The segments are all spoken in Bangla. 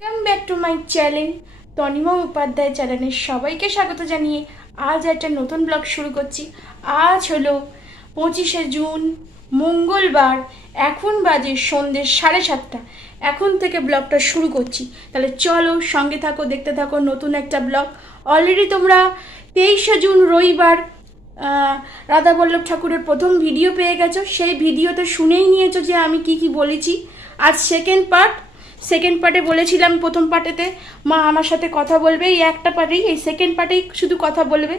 Welcome back to my channel Tanima Upadhyay চ্যানেলের সবাইকে স্বাগত জানিয়ে আজ একটা নতুন ব্লগ শুরু করছি। আজ হলো পঁচিশে জুন মঙ্গলবার এখন বাজে সন্ধ্যে সাড়ে সাতটা। এখন থেকে ব্লগটা শুরু করছি। তাহলে চলো সঙ্গে থাকো দেখতে থাকো নতুন একটা ব্লগ অলরেডি তোমরা তেইশে জুন রবিবার আহ, রাধাবল্লভ ঠাকুরের প্রথম ভিডিও পেয়ে গেছো। সেই ভিডিওতে শুনেই নিয়েছো যে আমি কি কি বলেছি। আজ সেকেন্ড পার্ট সেকেন্ড পার্টে বলেছিলাম প্রথম পার্টেতে মা আমার সাথে কথা বলবে, এই একটা পার্টেই এই সেকেন্ড পার্টেই শুধু কথা বলবে।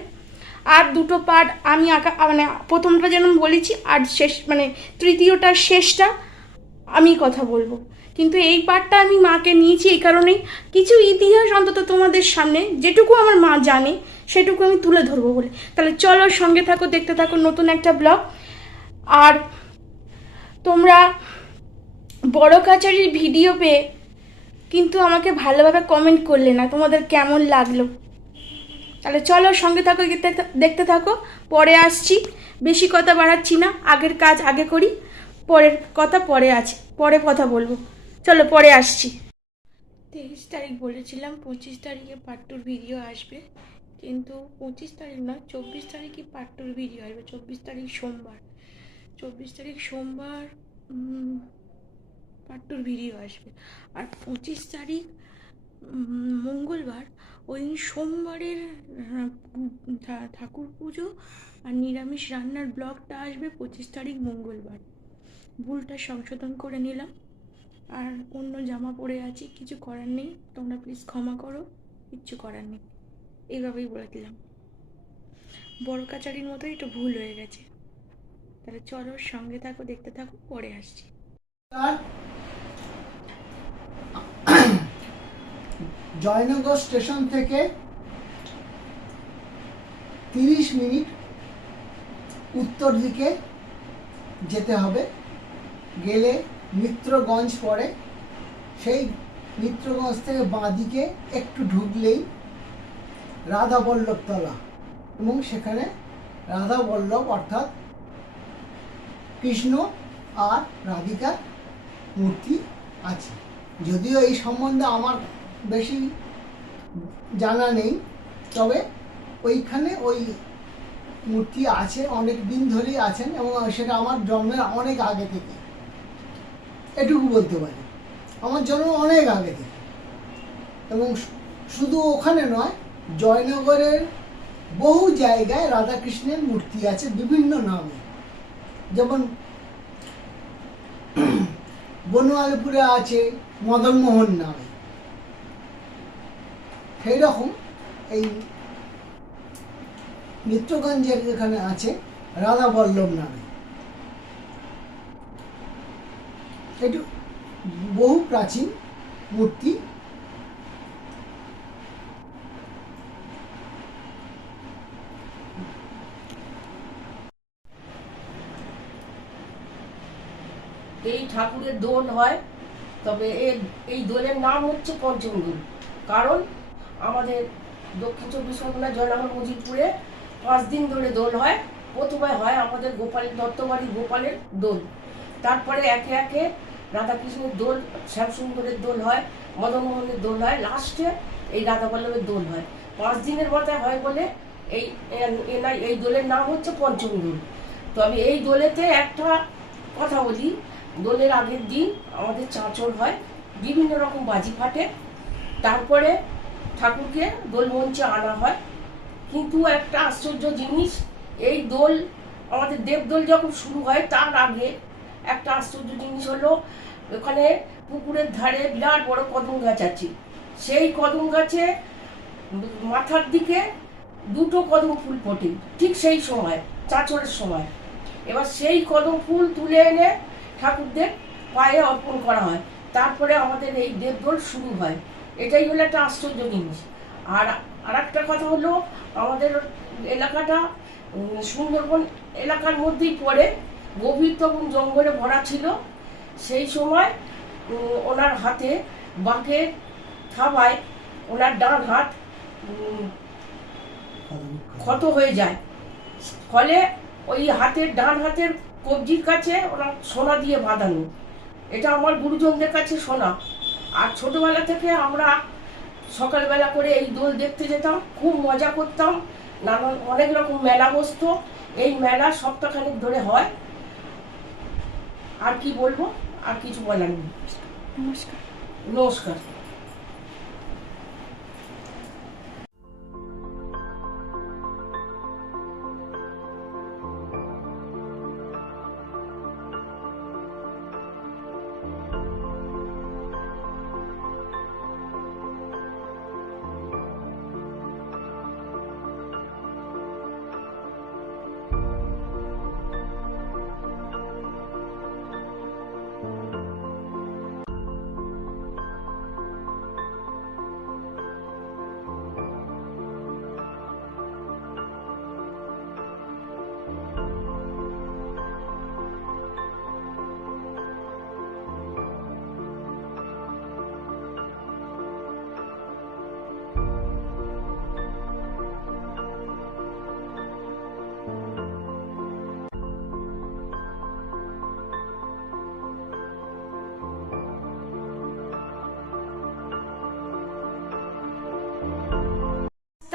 আর দুটো পার্ট আমি আঁকা মানে প্রথমটা যেমন বলেছি, আর শেষ মানে তৃতীয়টা, শেষটা আমি কথা বলব। কিন্তু এই পার্টটা আমি মাকে নিয়েছি এই কারণেই। কিছু ইতিহাস অন্তত তোমাদের সামনে, যেটুকু আমার মা জানে, সেটুকু আমি তুলে ধরবো বলে। তাহলে চলো সঙ্গে থাকো, দেখতে থাকো নতুন একটা ব্লগ আর তোমরা বড় কাচারির ভিডিও পেয়ে কিন্তু আমাকে ভালোভাবে কমেন্ট করলে না। তোমাদের কেমন লাগল? তাহলে চলো সঙ্গে থাকো দেখতে থাকো। পরে আসছি। বেশি কথা বাড়াচ্ছি না। আগের কাজ আগে করি। পরের কথা পরে আছে। পরে কথা বলব। চলো, পরে আসছি। তেইশ তারিখ বলেছিলাম, পঁচিশ তারিখে পাট্টুর ভিডিও আসবে। কিন্তু পঁচিশ তারিখ নয় চব্বিশ তারিখই পাট্টুর ভিডিও আসবে। চব্বিশ তারিখ সোমবার। চব্বিশ তারিখ সোমবার উম, পাট্টুর ভিডিও আসবে। আর পঁচিশ তারিখ মঙ্গলবার ওই সোমবারের ঠাকুর পুজো আর নিরামিষ রান্নার ব্লগটা আসবে পঁচিশ তারিখ মঙ্গলবার। ভুলটা সংশোধন করে নিলাম। আর অন্য জামা পরে আছি কিছু করার নেই। তোমরা প্লিজ ক্ষমা করো কিচ্ছু করার নেই। এইভাবেই বলে দিলাম। বড় কাচারির মতোই একটু ভুল হয়ে গেছে। তাহলে চলো সঙ্গে থাকো দেখতে থাকো পরে আসছি আর জয়নগর স্টেশন থেকে তিরিশ মিনিট উত্তর দিকে যেতে হবে। গেলে মিত্রগঞ্জ পড়ে। সেই মিত্রগঞ্জ থেকে বাঁদিকে একটু ঢুকলেই রাধা বল্লভ এবং সেখানে রাধা বল্লভ অর্থাৎ কৃষ্ণ আর রাধিকার মূর্তি আছে। যদিও এই সম্বন্ধে আমার বেশি জানা নেই, তবে ওইখানে ওই মূর্তি আছে, অনেক দিন ধরেই আছেন এবং সেটা আমার জন্মের অনেক আগে থেকে। এটুকু বলতে পারি। আমার জন্ম অনেক আগে থেকে। এবং শুধু ওখানে নয়, জয়নগরের বহু জায়গায় রাধাকৃষ্ণের মূর্তি আছে বিভিন্ন নামে। যেমন বনমালীপুরে আছে, মদনমোহন নামে। সেই রকম এই মিত্রগঞ্জের এখানে আছে রাধা বল্লভ নামে। এটি বহু প্রাচীন মূর্তি। এই ঠাকুরের দোল হয়, তবে এর, এই দোলের নাম হচ্ছে পঞ্চম দোল কারণ আমাদের দক্ষিণ চব্বিশ পরগনা জয়নগর মজিদপুরে পাঁচ দিন ধরে দোল হয়। প্রথমে হয় আমাদের গোপাল, দত্তবাড়ি গোপালের দোল। তারপরে একে একে রাধাকৃষ্ণের দোল, শ্যামসুন্দরের দোল হয়, মদনমোহনের দোল হয়। লাস্টে এই রাধাবল্লভের দোল হয়। পাঁচ দিনের মাথায় হয় বলে এই এই দোলের নাম হচ্ছে পঞ্চম দোল। তবে এই দোলেতে একটা কথা বলি। দোলের আগের দিন আমাদের চাঁচল হয়, বিভিন্ন রকম বাজি ফাটে। তারপরে ঠাকুরকে দোল মঞ্চে আনা হয়। কিন্তু একটা আশ্চর্য জিনিস, এই দোল, আমাদের দেবদোল যখন শুরু হয়, তার আগে একটা আশ্চর্য জিনিস হলো, ওখানে পুকুরের ধারে বিরাট বড় কদম গাছ আছে। সেই কদম গাছে মাথার দিকে দুটো কদম ফুল ফোটে, ঠিক সেই সময় চাচরের সময়। এবার সেই কদম ফুল তুলে এনে ঠাকুরদের পায়ে অর্পণ করা হয়। তারপরে আমাদের এই দেবদোল শুরু হয়। এটাই হলো একটা আশ্চর্য জিনিস। আর আর একটা কথা হলো, আমাদের এলাকাটা সুন্দরবন এলাকার মধ্যেই পড়ে, গভীর তখন জঙ্গলে ভরা ছিল। সেই সময় ওনার হাতে বাঁকের থাবায় ওনার ডান হাত ক্ষত হয়ে যায়। ফলে ওই হাতের ডান হাতের কবজির কাছে ওরা সোনা দিয়ে বাঁধানো। এটা আমার গুরুজনদের কাছে শোনা আর ছোটবেলা থেকে আমরা সকালবেলা করে এই দোল দেখতে যেতাম খুব মজা করতাম। নানান অনেক রকম মেলা বসত। এই মেলা সপ্তাহখানিক ধরে হয়। আর কি বলব? আর কিছু বলার নেই। নমস্কার। নমস্কার।